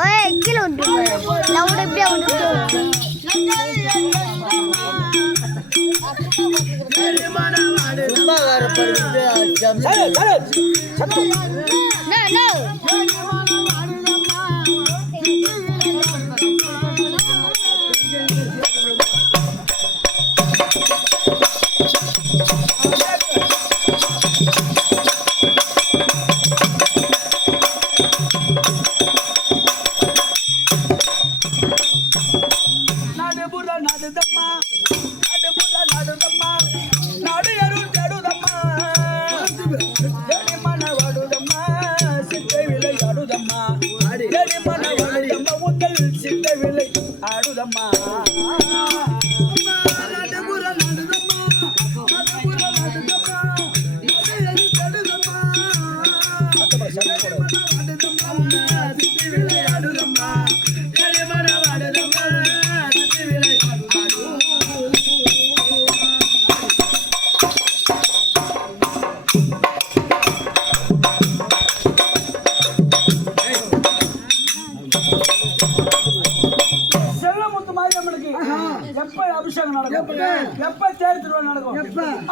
ஓய், கீழே. நான் கூட இப்படியே விட்டுட்டு. சும்மா வேற படிச்சுட்டு ஜம் சரி, நடுபுற நடுதம்மா. நடுபுற நடுதம்மா. நடு அருள் தடுதம்மா. எடிமன வடுதம்மா. சித்தை விலை அடுதம்மா எடிமன வடுதம்மா. உங்கள் சித்தை விலை அடுதம்மா அடுதம்மா செல்லமுத்து மாரியம்மனுக்கு எப்ப அபிஷேகம் நடக்கும்? எப்ப? தேர் திருவிழா நடக்கும்?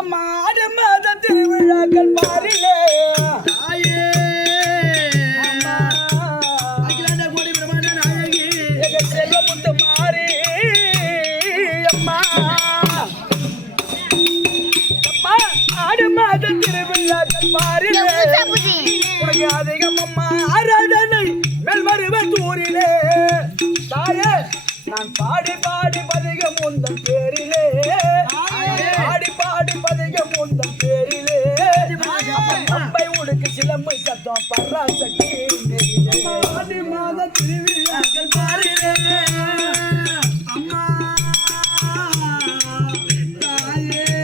அம்மா அது மாத திருவிழாக்கள் பாரிலே. உனக்கு அதிகம் அம்மா. ஆராதனை மேல் வருவன் தூரிலே தாயே நான் பாடி பாடி பதிகம் உந்தன் பேரிலே. பாடி பாடி பதிகம் உந்தன் பேரிலே. அப்பை உடுக்கு சிலம்பை சத்தம் பராசக்தி ஆடி மாத திருவிழாக்கள்